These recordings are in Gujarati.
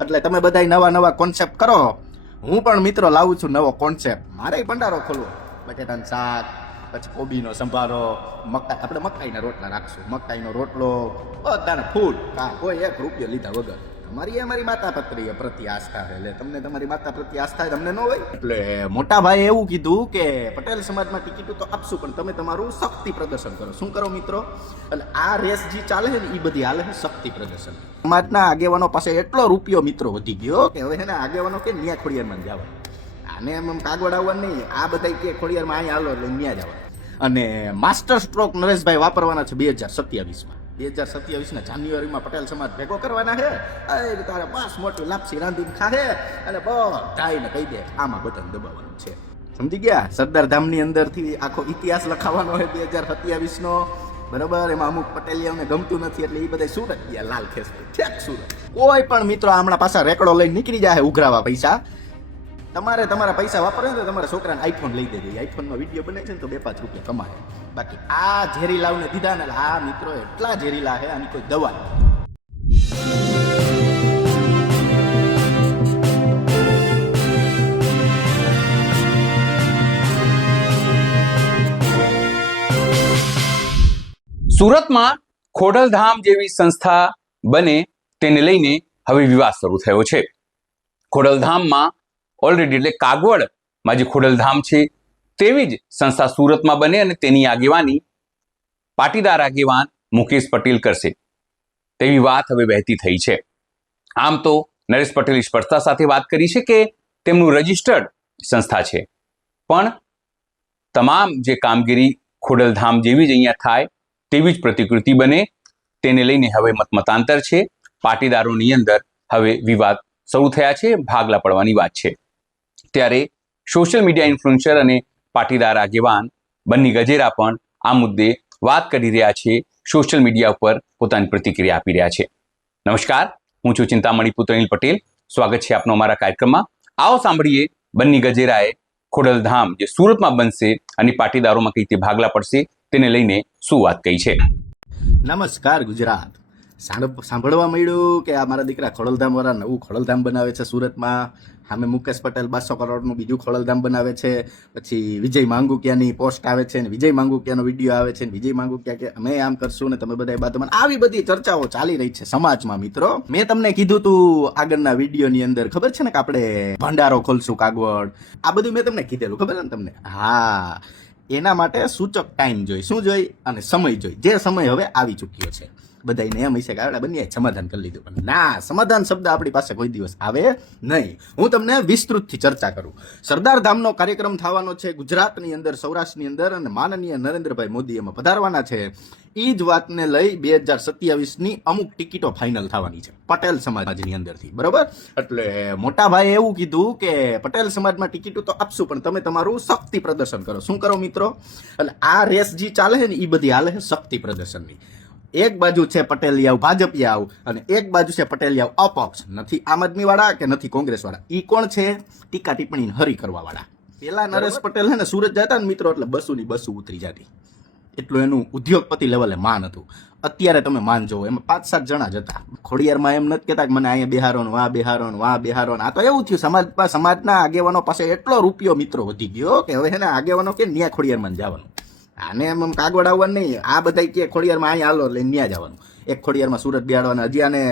એટલે તમે બધા નવા નવા કોન્સેપ્ટ કરો. હું પણ મિત્રો લાવું છું નવો કોન્સેપ્ટ. મારે ભંડારો ખોલવો, બટેટાનું શાક, પછી કોબીનો સંભારો, આપણે મકાઈના રોટલા રાખશું. મકાઈનો રોટલો બધાને ફૂલ, કોઈ 1 રૂપિયો લીધા વગર. અમારી માતા પ્રત્યે આસ્થા છે, એટલે તમને તમારી માતા પ્રત્યે આસ્થા તમને ન હોય. એટલે મોટા ભાઈએ એવું કીધું કે પટેલ સમાજમાં ટિકિટો તો આપશું, પણ તમે તમારું શક્તિ પ્રદર્શન કરો. શું કરો મિત્રો? એટલે આ રેસ જે ચાલે છે ને એ બધી હાલે છે શક્તિ પ્રદર્શન. સમાજના આગેવાનો પાસે એટલો રૂપિયો મિત્રો વધી ગયો કે હવે છે ને આગેવાનો કે ન્યા ખોડિયારમાં જવા, આને એમ કાગવડ આવવાનું નહીં. આ બધા કે ખોડિયારમાં અહીંયા હાલો એટલે ન્યા જવા. અને માસ્ટર સ્ટ્રોક નરેશભાઈ વાપરવાના છે 2027માં. 2027ના જાન્યુઆરીમાં પટેલ સમાજ ભેગો કરવાના છે. તારે બસ મોટી લાપસી રાંધીને ખાહે અને બધાને કહી દે આમાં બટન દબાવવાનું છે. સમજી ગયા? સરદાર ધામની અંદરથી આખો ઇતિહાસ લખાવાનો છે 2027નો. બરાબર? એમાં અમુક પટેલિયાઓને ગમતું નથી એટલે એ બધા સુરત ગયા, લાલ ખેસ ઠેક સુરત. કોઈ પણ મિત્રો હમણાં પાછા રેકડો લઈને નીકળી જાય ઉઘરાવા પૈસા. તમારે તમારા પૈસા વાપરે તો તમારા છોકરાને આઈફોન લઈ દેજો. આઈફોનનો વિડીયો બને છે ને તો 2-5 રૂપિયા કમાય. બાકી આ ઝેરીલાવને દીધા ને આ મિત્રો એટલા ઝેરીલા છે, આની કોઈ દવા નથી. સુરતમાં ખોડલધામ જેવી સંસ્થા બને તેને લઈને હવે વિવાદ શરૂ થયો છે. ખોડલધામમાં ઓલરેડી એટલે કાગવડમાં જે ખોડલધામ છે તેવી જ સંસ્થા સુરતમાં બને અને તેની આગેવાની પાટીદાર આગેવાન મુકેશ પટેલ કરશે તેવી વાત હવે વહેતી થઈ છે. આમ તો નરેશ પટેલે સ્પષ્ટતા સાથે વાત કરી છે કે તેમનું રજિસ્ટર્ડ સંસ્થા છે, પણ તમામ જે કામગીરી ખોડલધામ જેવી જ અહીંયા થાય તેવી જ પ્રતિકૃતિ બને તેને લઈને હવે મતાંતર છે. પાટીદારોની અંદર હવે વિવાદ શરૂ થયા છે, ભાગલા પડવાની વાત છે. ત્યારે સોશિયલ મીડિયા ઇન્ફ્લુએન્સર અને પાટીદાર આગેવાન બન્ની ગજેરા પણ આ મુદ્દે વાત કરી રહ્યા છે, સોશિયલ મીડિયા ઉપર પોતાની પ્રતિક્રિયા આપી રહ્યા છે. નમસ્કાર, હું છું ચિંતામણી પુત્ર અનિલ પટેલ. સ્વાગત છે આપનો અમારા કાર્યક્રમમાં. આવો સાંભળીએ બન્ની ગજેરાએ ખોડલધામ જે સુરતમાં બનશે અને પાટીદારોમાં કઈ રીતે ભાગલા પડશે તેને લઈને શું વાત કહી છે. નમસ્કાર ગુજરાત. સાંભળવા મળ્યું કે આ મારા દીકરા ખોડલધામ વાળા નવું ખોડલધામ બનાવે છે સુરતમાં. સામે મુકેશ પટેલ 200 કરોડનું બીજું ખોડલધામ બનાવે છે. પછી વિજય માંગુકિયાની પોસ્ટ આવે છે ને વિજય માંગુકિયાનો વિડીયો આવે છે ને વિજય માંગુકિયા કે અમે આમ કરશું ને તમે બધા બાદ. આવી બધી ચર્ચાઓ ચાલી રહી છે સમાજમાં મિત્રો. મેં તમને કીધું તું આગળના વિડીયોની અંદર, ખબર છે ને કે આપણે ભંડારો ખોલશું કાગવડ. આ બધું મેં તમને કીધેલું, ખબર ને તમને? હા, એના માટે સૂચક ટાઈમ જોઈ. શું જોઈ? અને સમય જોઈ. જે સમય હવે આવી ચૂક્યો છે. બધાને એમ હશે કે આપણે બંને સમાધાન કરી લીધું, પણ ના, સમાધાન શબ્દ આપણી પાસે કોઈ દિવસ આવે નહીં. હું તમને વિસ્તૃતથી ચર્ચા કરું. સરદાર ધામનો કાર્યક્રમ થવાનો છે ગુજરાતની અંદર, સૌરાષ્ટ્રની અંદર, અને માનનીય નરેન્દ્રભાઈ મોદી એમાં પધારવાના છે. એ જ વાતને લઈ 2027ની અમુક ટિકિટો ફાઇનલ થવાની છે પટેલ સમાજની અંદરથી. બરોબર? એટલે મોટા ભાઈએ એવું કીધું કે પટેલ સમાજમાં ટિકિટો તો આપશું, પણ તમે તમારું શક્તિ પ્રદર્શન કરો. શું કરો મિત્રો? એટલે આ રેસ જે ચાલે છે ને એ બધી હાલે છે શક્તિ પ્રદર્શનની. એક બાજુ છે પટેલિયાવ ભાજપિયાવ અને એક બાજુ છે પટેલિયાવ અપક્ષ. નથી આમ આદમી વાળા કે નથી કોંગ્રેસ વાળા. ઈ કોણ છે? ટીકા ટિપ્પણી હરી કરવા વાળા. પેલા નરેશ પટેલ છે ને સુરત જતા ને મિત્રો એટલે બસુની બસુ ઉતરી જતી. એટલું એનું ઉદ્યોગપતિ લેવલે માન હતું. અત્યારે તમે માન જોવો, એમાં 5-7 જણા જ હતા. ખોડિયારમાં એમ નથી કહેતા કે મને અહીંયા બેહારો ને વાં બેહારો ને વાં બેહારો. આ તો એવું થયું સમાજના આગેવાનો પાસે એટલો રૂપિયો મિત્રો વધી ગયો કે હવે એને આગેવાનો કે ન્યા ખોડિયારમાં જવાનું. આને એમ કાગવડ આવવાનું નહીં. આ બધા કે ખોડિયારમાં અહીંયા હાલો એટલે ન્યા જવાનું. એક ખોડિયારમાં સુરત બેહાડવાના. હજી આને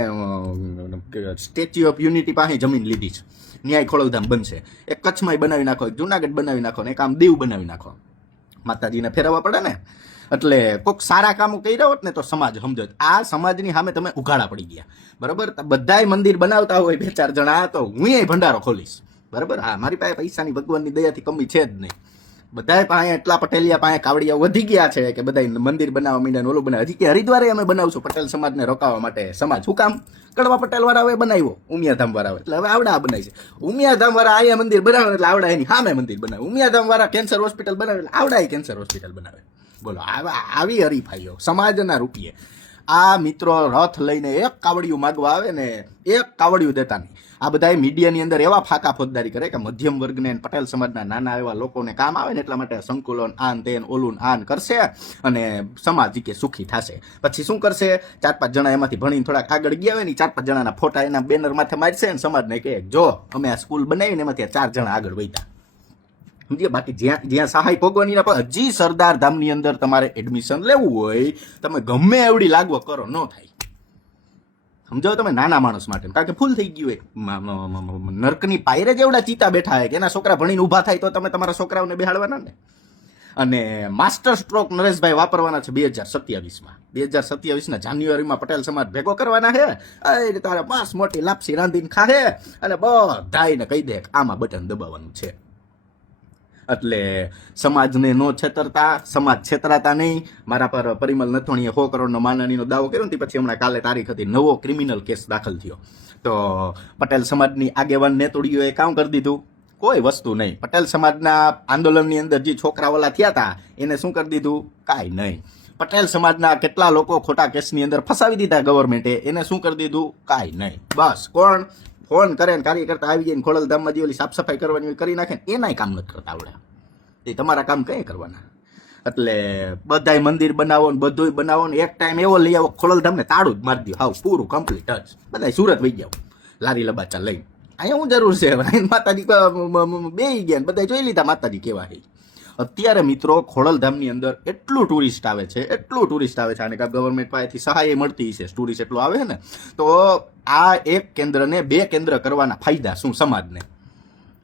સ્ટેચ્યુ ઓફ યુનિટી પાસે જમીન લીધી છે, ન્યાય ખોડલધામ બનશે. એક કચ્છમાં બનાવી નાખો, એક જુનાગઢ બનાવી નાખો, ને એક આમ દીવ બનાવી નાખો. માતાજીને ફેરવવા પડે ને. એટલે કોઈક સારા કામો કર્યા હોત ને તો સમાજ સમજો. આ સમાજની સામે તમે ઉઘાડા પડી ગયા. બરાબર? બધાય મંદિર બનાવતા હોય 2-4 જણા, તો હું ભંડારો ખોલીશ. બરાબર? હા, મારી પાસે પૈસાની ભગવાનની દયાથી કમી છે જ નહીં. બધાય પાસે એટલા પટેલિયા પાસે કાવડિયા વધી ગયા છે કે બધા મંદિર બનાવવા માંડ્યા, ઓલું બનાવે. હજી કે હરિદ્વારે અમે બનાવશું પટેલ સમાજને રોકાવા માટે. સમાજ શું કામ? કડવા પટેલ વાળા હવે બનાવ્યો, ઉમિયાધામ વાળા એટલે હવે આવડા બનાવી છે. ઉમિયાધામ વાળા અહીંયા મંદિર બનાવે એટલે આવડા એની સામે મંદિર બનાવે. ઉમિયાધામ વાળા કેન્સર હોસ્પિટલ બનાવે એટલે આવડા કેન્સર હોસ્પિટલ બનાવે. બોલો, આવી હરીફાઈઓ સમાજના રૂપિયે. આ મિત્રો રથ લઈને એક કાવડિયું માગવા આવે ને એક કાવડિયું દેતા નહીં. આ બધા મીડિયાની અંદર એવા ફાકા ફોજદારી કરે કે મધ્યમ વર્ગને અને પટેલ સમાજના નાના એવા લોકોને કામ આવે ને એટલા માટે સંકુલન આન તેન ઓલુન આન કરશે અને સમાજ કે સુખી થશે. પછી શું કરશે, 4-5 જણા એમાંથી ભણીને થોડાક આગળ ગયા હોય ને 4-5 જણાના ફોટા એના બેનર માથે મારશે અને સમાજને કહે જો અમે આ સ્કૂલ બનાવીને એમાંથી 4 જણા આગળ વધ્યા. સમજીએ. બાકી જ્યાં જ્યાં સહાય ભોગવવાની હજી સરદાર ધામની અંદર તમારે એડમિશન લેવું હોય તમે ગમે એવડી લાગવો કરો ન થાય. સમજો તમે નાના માણસ માટે, કારણ કે ફૂલ થઈ ગયું હોય નર્કની પાયરે જેવડા ચીતા બેઠા હોય કે એના છોકરા ભણીને ઊભા થાય તો તમે તમારા છોકરાઓને બેહાડવાના ને. અને માસ્ટર સ્ટ્રોક નરેશભાઈ વાપરવાના છે 2027માં. 2027ના જાન્યુઆરીમાં પટેલ સમાજ ભેગો કરવાના છે. એ તારે 5 મોટી લાપસી રાંધીને ખાહે અને બધાને કહી દે આમાં બટન દબાવવાનું છે. એટલે સમાજને નો છેતરતા, સમાજ છેતરાતા નહીં. મારા પર પરિમલ નથવાણીએ 100 કરોડનો માનહાનિનો દાવો કર્યો ને પછી હમણાં કાલે તારીખ હતી, નવો ક્રિમિનલ કેસ દાખલ થયો. તો પટેલ સમાજની આગેવાન નેતોડીઓએ કામ કરી દીધું, કોઈ વસ્તુ નહીં. પટેલ સમાજના આંદોલનની અંદર જે છોકરાઓલા થયા હતા એને શું કરી દીધું, કાંઈ નહીં. પટેલ સમાજના કેટલા લોકો ખોટા કેસની અંદર ફસાવી દીધા ગવર્મેન્ટે, એને શું કરી દીધું, કાંઈ નહીં. બસ કોણ ફોન કરે ને કાર્યકર્તા આવી જાય ને ખોડલધામમાં જે ઓલી સાફ સફાઈ કરવાની કરી નાખે ને એનાય કામ નથી કરતા આવડે. એ તમારા કામ કઈ કરવાના. એટલે બધાય મંદિર બનાવો ને બધુંય બનાવો ને એક ટાઈમ એવો લઈ આવો ખોડલધામને તાળું જ મારી દો, હાવ પૂરું કમ્પ્લીટ જ. બધાય સુરત વહી જાવ લારી લબાચા લઈને. અહીંયા હું જરૂર છે, માતાજી બેહી ગયા બધા જોઈ લીધા માતાજી કેવા છે. અત્યારે મિત્રો ખોડલધામની અંદર એટલું ટુરિસ્ટ આવે છે, એટલું ટુરિસ્ટ આવે છે, અને ગવર્મેન્ટ પાસેથી સહાય મળતી છે, ટુરિસ્ટ એટલું આવે છે ને. તો આ એક કેન્દ્રને 2 કેન્દ્ર કરવાના ફાયદા શું સમાજને,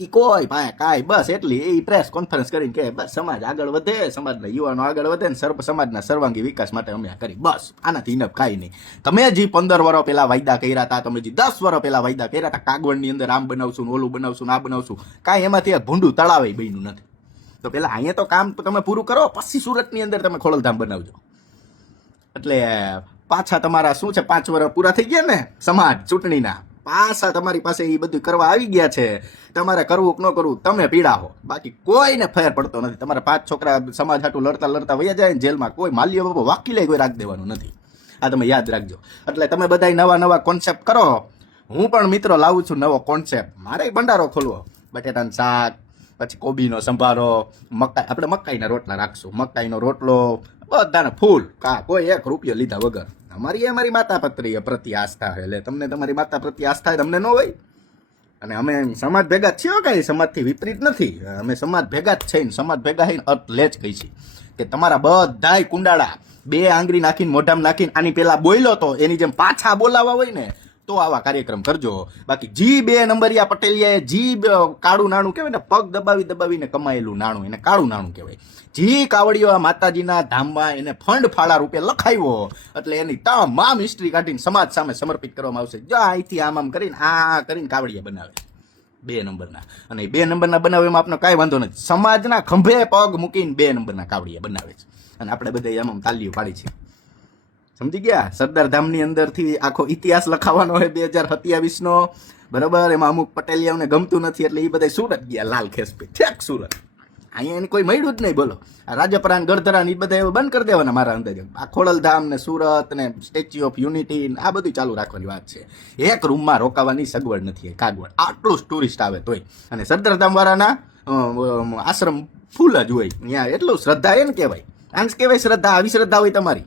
એ કોઈ પાસે કાંઈ બસ એટલી એ પ્રેસ કોન્ફરન્સ કરીને કે બસ સમાજ આગળ વધે, સમાજના યુવાનો આગળ વધે ને સમાજના સર્વાંગી વિકાસ માટે અમે આ કરી, બસ આનાથી ઇનફ કાંઈ નહીં. તમે જે 15 વર્ષ પહેલા વાયદા કર્યા હતા, તમે જે 10 વર્ષ પહેલા વાયદા કર્યા હતા કાગવડની અંદર આમ બનાવશું ને ઓલું બનાવશું ને આ બનાવશું, કાંઈ એમાંથી એક ભૂંડું તળાવે બન્યું નથી. તો પેલા અહીંયા તો કામ તમે પૂરું કરો પછી સુરતની અંદર તમે ખોડલધામ બનાવજો. એટલે પાછા તમારા શું છે 5 વર્ષ પૂરા થઈ ગયા ને સમાજ ચૂંટણીના, પાછા તમારી પાસે એ બધું કરવા આવી ગયા છે. તમારે કરવું કે ન કરવું તમે પીડાવો, બાકી કોઈને ફેર પડતો નથી. તમારા 5 છોકરા સમાજ હાટું લડતા વયા જાય ને જેલમાં, કોઈ માલ્ય બાબા વાકીલે કોઈ રાખ દેવાનું નથી. આ તમે યાદ રાખજો. એટલે તમે બધા નવા કોન્સેપ્ટ કરો. હું પણ મિત્રો લાવું છું નવો કોન્સેપ્ટ. મારે ભંડારો ખોલવો, બટેટાનું શાક, પછી કોબીનો સંભારો, મકાઈ, આપણે મકાઈના રોટલા રાખશું, મકાઈનો રોટલો બધાને ફૂલ, કોઈ 1 રૂપિયો લીધા વગર. અમારી માતા પ્રત્યે આસ્થા છે, એટલે તમને તમારી માતા પ્રત્યે આસ્થા તમને ન હોય. અને અમે સમાજ ભેગા છીએ, કઈ સમાજથી વિપરીત નથી. અમે સમાજ ભેગા જ છે, સમાજ ભેગા થઈને અર્થ લે જ કહી છે કે તમારા બધાય કુંડાળા 2 આંગળી નાખીને મોઢામાં નાખીને આની પેલા બોલ્યો તો એની જેમ પાછા બોલાવા હોય ને તો આવા કાર્યક્રમ કરજો. બાકી જી 2 નંબરિયા પટેલિયાએ જી કાળું નાણું કહેવાય ને, પગ દબાવીને કમાયેલું નાણું એને કાળું નાણું કહેવાય. જી કાવડીઓ માતાજીના ધામમાં એને ફંડ ફાળા રૂપે લખાવ્યો, એટલે એની તમામ હિસ્ટ્રી કાઢીને સમાજ સામે સમર્પિત કરવામાં આવશે. જો અહીંથી આમ કરીને આ કરીને કાવડિયા બનાવે 2 નંબરના. અને 2 નંબરના બનાવવામાં આપણને કાંઈ વાંધો નથી. સમાજના ખંભે પગ મૂકીને 2 નંબરના કાવડિયા બનાવે છે, અને આપણે બધા આમ તાલીઓ પાડી છે. સમજી ગયા? સરદાર ધામની અંદરથી આખો ઇતિહાસ લખાવાનો હોય 2027નો, બરાબર. એમાં અમુક પટેલિયાઓને ગમતું નથી એટલે એ બધા સુરત ગયા, લાલ ખેસપી ઠેક સુરત. અહીંયા એને કોઈ મળ્યું જ નહીં. બોલો, આ રાજપરાન ગરધરાન એ બધા એવું બંધ કરી દેવાના મારા અંદાજે. આ ખોડલધામ ને સુરત ને સ્ટેચ્યુ ઓફ યુનિટી આ બધું ચાલુ રાખવાની વાત છે. એક રૂમમાં રોકાવાની સગવડ નથી કાગવડ, આટલું ટુરિસ્ટ આવે તોય. અને સરદાર ધામ વાળાના આશ્રમ ફૂલ જ હોય ત્યાં, એટલું શ્રદ્ધા એને કહેવાય. આંસ કહેવાય શ્રદ્ધા, આવી શ્રદ્ધા હોય તમારી.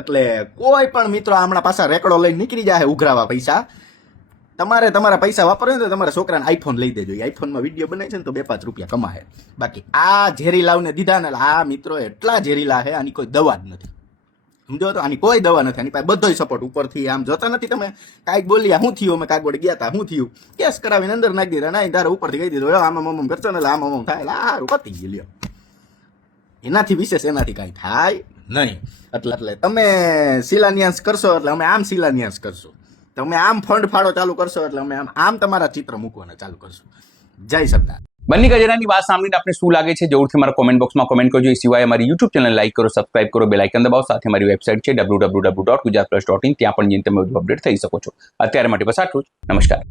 એટલે કોઈ પણ મિત્રો હમણાં પાછા રેકડો લઈને નીકળી જાય ઉઘરાવા પૈસા. તમારે તમારા પૈસા વાપરવા તો તમારા છોકરાને આઈફોન લઈ દેજો. આઈફોનમાં વિડીયો બનાવે છે ને તો 2-5 રૂપિયા કમાય. બાકી આ ઝેરીલાવને દીધા ને આ મિત્રો એટલા ઝેરીલા છે, આની કોઈ દવા જ નથી. સમજો તો, આની કોઈ દવા નથી. આની પાસે બધોય સપોર્ટ ઉપરથી. આમ જોતા નથી તમે, કાંઈક બોલ્યા શું થયું, અમે કાગવડ ગયા હતા શું થયું, કેસ કરાવીને અંદર નાખી દીધા. ના તારે ઉપરથી કહી દીધું આમ કરશો ને આમ થાય, સારું પતી ગયું લ્યો. એનાથી વિશેષ એનાથી કાંઈ થાય નહીં. એટલે તમે શિલાન્યાસ કરશો એટલે અમે આમ શિલાન્યાસ કરશું, તમે આમ ફંડ ફાળો ચાલુ કરશો એટલે અમે આમ તમારા ચિત્ર મૂકવાના ચાલુ કરશું. જય સરદાર. બન્ની ગજરાની વાત સાંભળીને આપને શું લાગે છે જરૂરથી મારા કોમેન્ટ બોક્સમાં કોમેન્ટ કરજો. એ સિવાય અમારી યુટ્યુબ ચેનલ લાઈક કરો, સબસ્ક્રાઇબ કરો, બેલ આઇકન દબાવો. સાથે મારી વેબસાઇટ છે www.gujaratplus.in, ત્યાં પણ જઈને તમે બધું અપડેટ થઈ શકો છો. અત્યારે માટે બસ આટલું જ. નમસ્કાર.